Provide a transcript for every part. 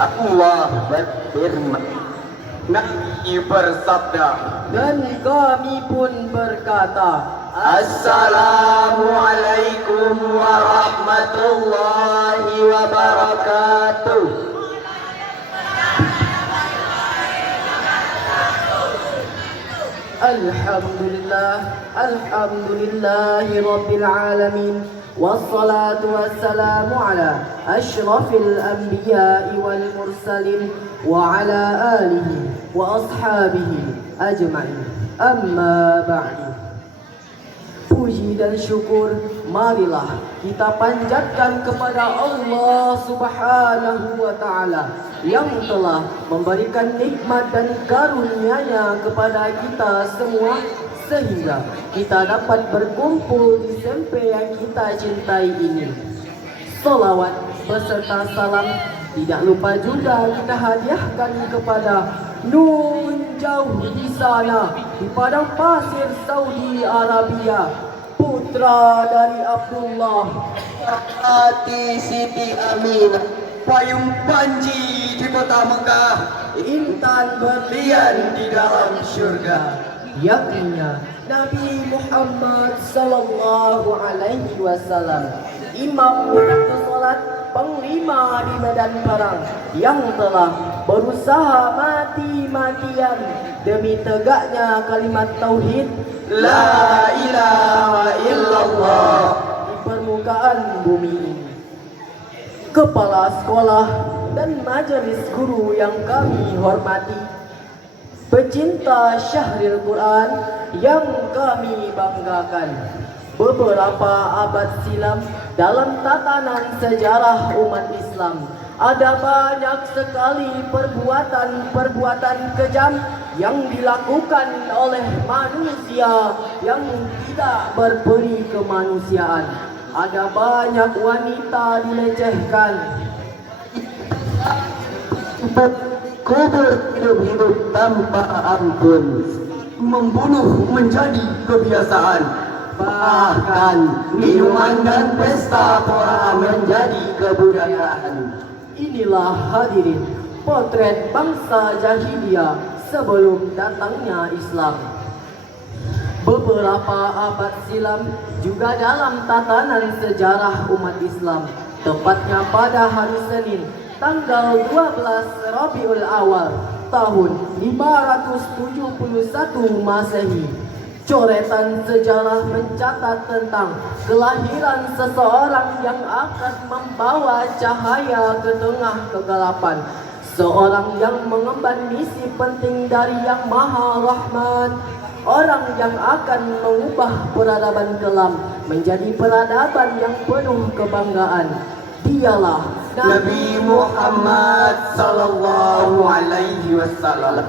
Allah berfirman, Nabi bersabda, dan kami pun berkata, Assalamualaikum warahmatullahi wabarakatuh. Alhamdulillahi Rabbil Alamin. Wassalatu wassalamu ala ashrafil anbiya'i wal mursalin wa ala alihi wa ashabihi ajma'in. Amma ba'du. Puji dan syukur marilah kita panjatkan kepada Allah Subhanahu wa taala yang telah memberikan nikmat dan karunia-Nya kepada kita semua sehingga kita dapat berkumpul di sempe yang kita cintai ini. Salawat beserta salam tidak lupa juga kita hadiahkan kepada Nun jauh di sana di padang pasir Saudi Arabia, putra dari Abdullah, Hati Siti Aminah, payung panji di kota Mekah, intan berlian di dalam surga, yakni Nabi Muhammad sallallahu alaihi wasallam, imam waktu salat, panglima di medan perang yang telah berusaha mati-matian demi tegaknya kalimat tauhid La ilaha illallah di permukaan bumi ini. Kepala sekolah dan majelis guru yang kami hormati, pecinta Syahril Quran yang kami banggakan, beberapa abad silam dalam tatanan sejarah umat Islam ada banyak sekali perbuatan-perbuatan kejam yang dilakukan oleh manusia yang tidak berperi kemanusiaan. Ada banyak wanita dilecehkan, kubur hidup-hidup tanpa ampun, membunuh menjadi kebiasaan, bahkan minuman dan pesta pora menjadi kebudayaan. Inilah hadirin potret bangsa jahiliyah sebelum datangnya Islam. Beberapa abad silam juga dalam tatanan sejarah umat Islam, tepatnya pada hari Senin tanggal 12 Rabiul Awal tahun 571 Masehi, coretan sejarah mencatat tentang kelahiran seseorang yang akan membawa cahaya ke tengah kegelapan, seorang yang mengemban misi penting dari Yang Maha Rahman, orang yang akan mengubah peradaban kelam menjadi peradaban yang penuh kebanggaan. Dialah Nabi Muhammad sallallahu alaihi wasallam.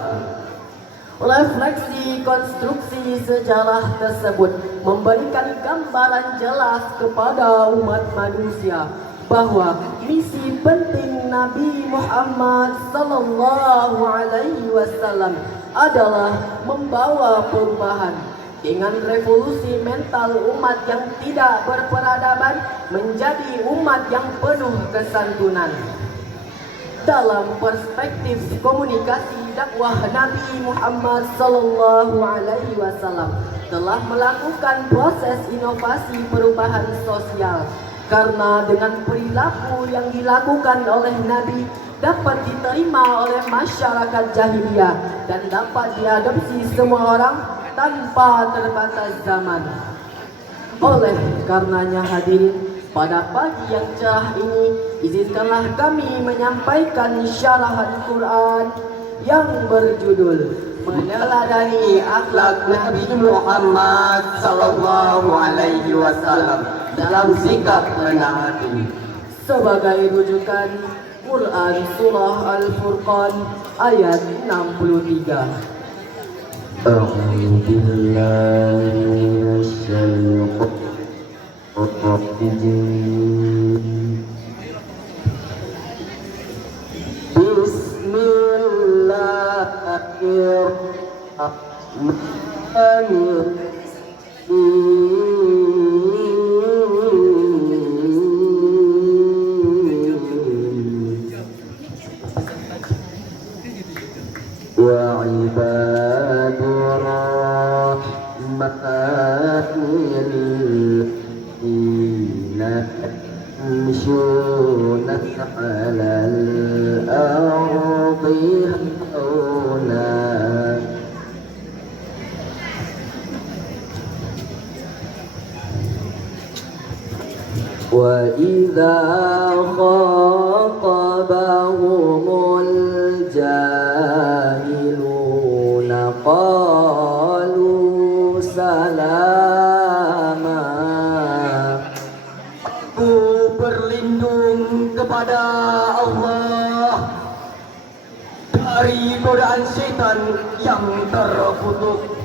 Refleksi konstruksi sejarah tersebut memberikan gambaran jelas kepada umat manusia bahwa misi penting Nabi Muhammad sallallahu alaihi wasallam adalah membawa perubahan dengan revolusi mental umat yang tidak berperadaban menjadi umat yang penuh kesantunan. Dalam perspektif komunikasi dakwah Nabi Muhammad sallallahu alaihi wasallam telah melakukan proses inovasi perubahan sosial, karena dengan perilaku yang dilakukan oleh Nabi dapat diterima oleh masyarakat jahiliyah dan dapat diadopsi semua orang tanpa terbatas zaman. Oleh karenanya hadirin, pada pagi yang cerah ini, izinkanlah kami menyampaikan syarahan Quran yang berjudul Meneladani Akhlak Nabi Muhammad sallallahu alaihi wasallam dalam sikap rendah hati. sebagai rujukan Quran Surah Al-Furqan ayat 63. A'udzu billahi minasy syaithanir rajim. Bismillahirrahmanirrahim. الذين يمشون على الأرض هونا وإذا خاطبهم الجاهلون قالوا سلاما. Aku berlindung kepada Allah dari godaan syaitan yang terkutuk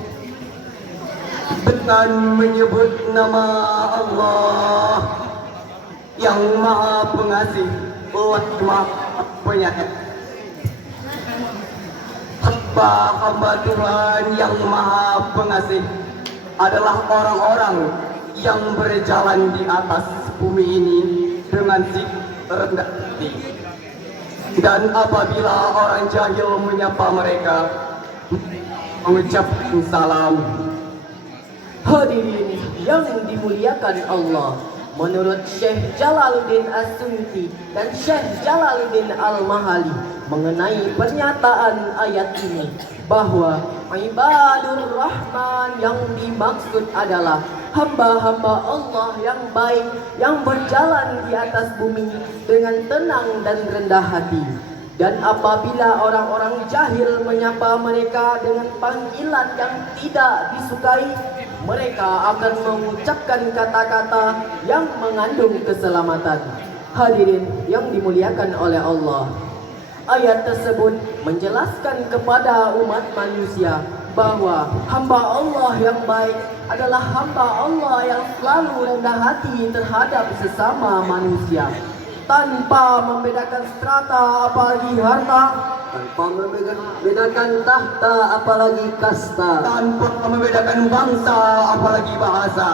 dengan menyebut nama Allah yang Maha Pengasih lagi Maha Penyayang. Hamba-hamba Tuhan yang Maha Pengasih adalah orang-orang yang berjalan di atas bumi ini dengan sikap rendah hati. Dan apabila orang jahil menyapa mereka, mengucapkan salam. Hadirin yang dimuliakan Allah, menurut Syekh Jalaluddin As-Suyuti dan Syekh Jalaluddin Al-Mahali mengenai pernyataan ayat ini bahwa ibadur Rahman yang dimaksud adalah hamba-hamba Allah yang baik yang berjalan di atas bumi dengan tenang dan rendah hati. Dan apabila orang-orang jahil menyapa mereka dengan panggilan yang tidak disukai, mereka akan mengucapkan kata-kata yang mengandung keselamatan. Hadirin yang dimuliakan oleh Allah, ayat tersebut menjelaskan kepada umat manusia bahwa hamba Allah yang baik adalah hamba Allah yang selalu rendah hati terhadap sesama manusia, tanpa membedakan strata apalagi harta, tanpa membedakan tahta apalagi kasta, tanpa membedakan bangsa apalagi bahasa,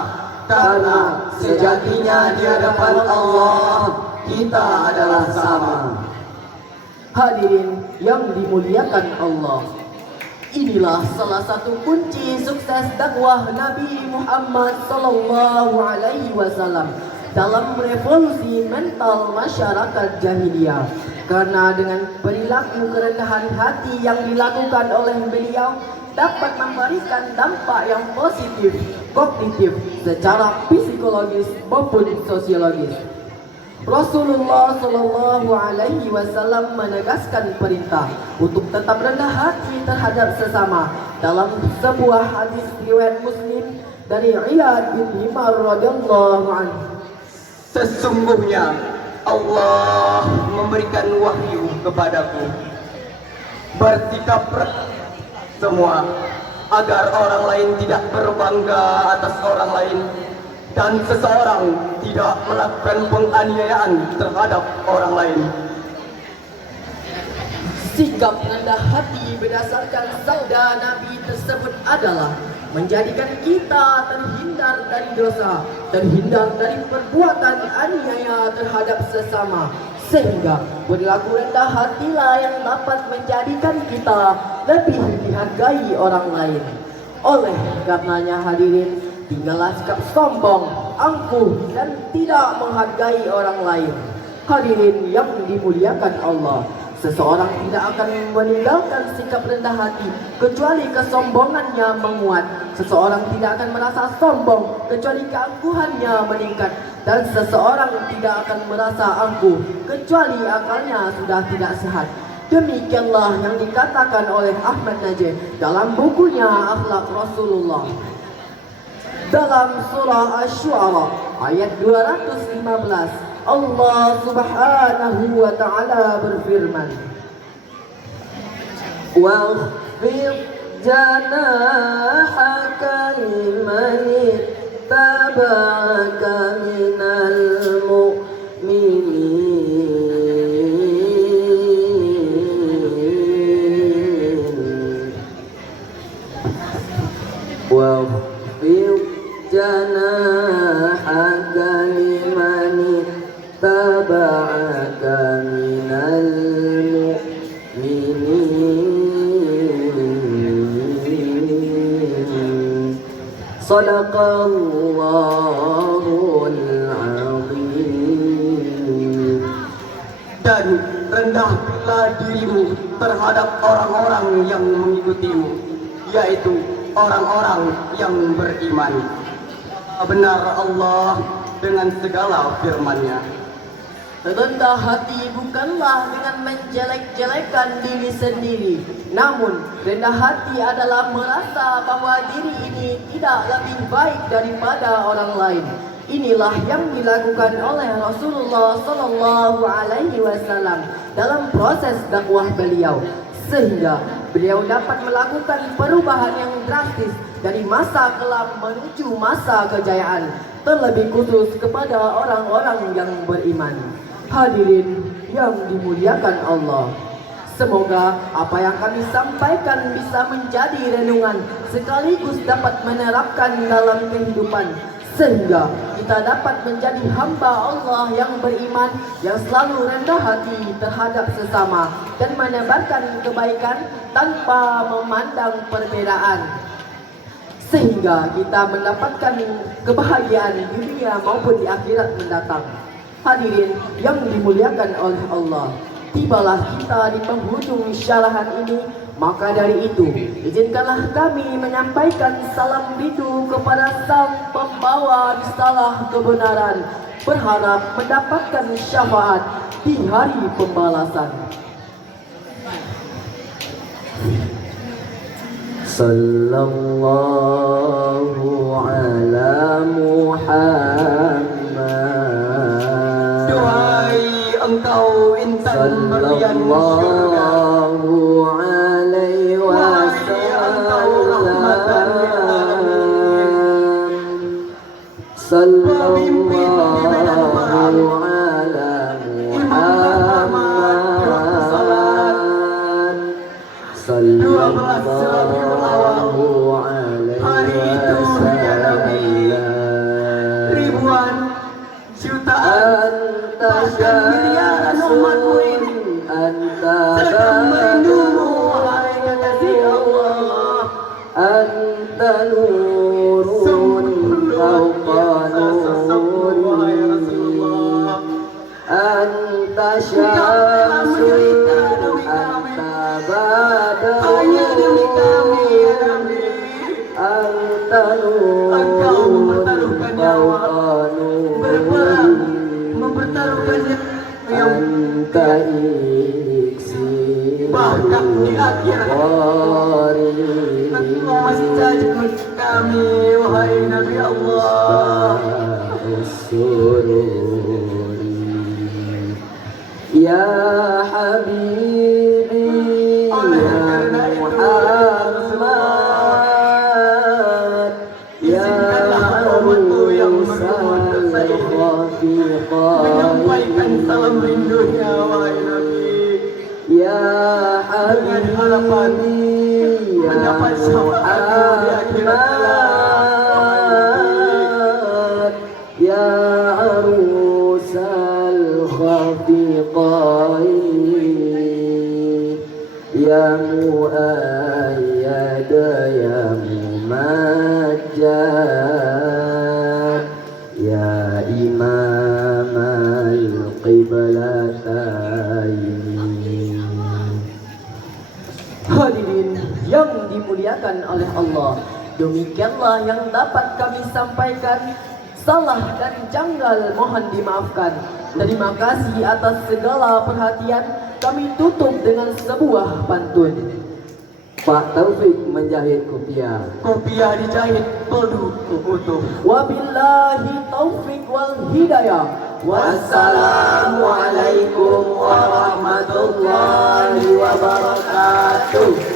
karena sejatinya di hadapan Allah kita adalah sama. Hadirin yang dimuliakan Allah, inilah salah satu kunci sukses dakwah Nabi Muhammad SAW dalam revolusi mental masyarakat jahiliyah. Karena dengan perilaku kerendahan hati yang dilakukan oleh beliau dapat memberikan dampak yang positif, kognitif secara psikologis maupun sosiologis. Rasulullah SAW menegaskan perintah untuk tetap rendah hati terhadap sesama dalam sebuah hadis riwayat Muslim dari Iyad bin Himar radhiyallahu anhu. Sesungguhnya Allah memberikan wahyu kepadaku, bersikap semua agar orang lain tidak berbangga atas orang lain dan seseorang tidak melakukan penganiayaan terhadap orang lain. Sikap rendah hati berdasarkan sabda Nabi tersebut adalah menjadikan kita terhindar dari dosa, terhindar dari perbuatan aniaya terhadap sesama, sehingga perilaku rendah hatilah yang dapat menjadikan kita lebih dihargai orang lain. Oleh karenanya hadirin, tinggallah sikap sombong, angkuh dan tidak menghargai orang lain. Hadirin yang dimuliakan Allah, seseorang tidak akan meninggalkan sikap rendah hati kecuali kesombongannya menguat. Seseorang tidak akan merasa sombong kecuali keangkuhannya meningkat. Dan seseorang tidak akan merasa angkuh kecuali akalnya sudah tidak sehat. Demikianlah yang dikatakan oleh Ahmad Najih dalam bukunya Akhlak Rasulullah. Dalam surah Asy-Syu'ara ayat 215, Allah Subhanahu wa ta'ala berfirman, واخفض جناحك لمن اتبعك من المؤمنين واخفض جناحك لمن اتبعك من المؤمنين صدق الله Sadaqallahul azim. Dan rendahkanlah dirimu terhadap orang-orang yang mengikutimu, yaitu orang-orang yang beriman. Benar Allah dengan segala firman-Nya. Rendah hati bukanlah dengan menjelek-jelekan diri sendiri. Namun, rendah hati adalah merasa bahwa diri ini tidak lebih baik daripada orang lain. Inilah yang dilakukan oleh Rasulullah Sallallahu Alaihi Wasallam dalam proses dakwah beliau, sehingga beliau dapat melakukan perubahan yang drastis dari masa kelam menuju masa kejayaan, terlebih khusus kepada orang-orang yang beriman. Hadirin yang dimuliakan Allah, semoga apa yang kami sampaikan bisa menjadi renungan sekaligus dapat menerapkan dalam kehidupan, sehingga kita dapat menjadi hamba Allah yang beriman, yang selalu rendah hati terhadap sesama dan menebarkan kebaikan tanpa memandang perbedaan, sehingga kita mendapatkan kebahagiaan di dunia maupun di akhirat mendatang. Hadirin yang dimuliakan oleh Allah, tibalah kita di penghujung syarahan ini. Maka dari itu, izinkanlah kami menyampaikan salam rindu kepada Sang Pembawa risalah kebenaran, berharap mendapatkan syafaat di hari pembalasan. Sallallahu ala Muhammad. Duhai engkau insan berlian surga, Sallallahu alaihi wasallam. Sallallahu ala Muhammad. Sallallahu alaihi wasallam. Ribuan jutaan bahkan miliaran umatmu ini sedang merindumu, wahai kekasih Allah. Anta nurun fawqa nuri, anta syamsun, anta Hanya demi kami, ya badrun, Rabbi. anta Engkau nurun mempertaruhkan nyawa, berperang, mempertaruhkan yang anta iksir bahkan di akhirat Engkau masih saja untuk kami, wahai Nabi Allah. Ya Habibi ya Muhammad, ya Menyampaikan salam rindunya, wahai Nabi, ya dengan harapan mendapat syafaatmu di akhirat kelak. ya arusal khafiqain, ya muayyad ya mumajjad, ya imam al-qiblatain. Hadirin yang dimuliakan oleh Allah, demikianlah yang dapat kami sampaikan. Salah dan janggal mohon dimaafkan. Terima kasih atas segala perhatian. Kami tutup dengan sebuah pantun. Pak Taufik menjahit kopiah. Kopiah dijahit utuh. Wabillahi taufik wal hidayah. Wassalamualaikum warahmatullahi wabarakatuh.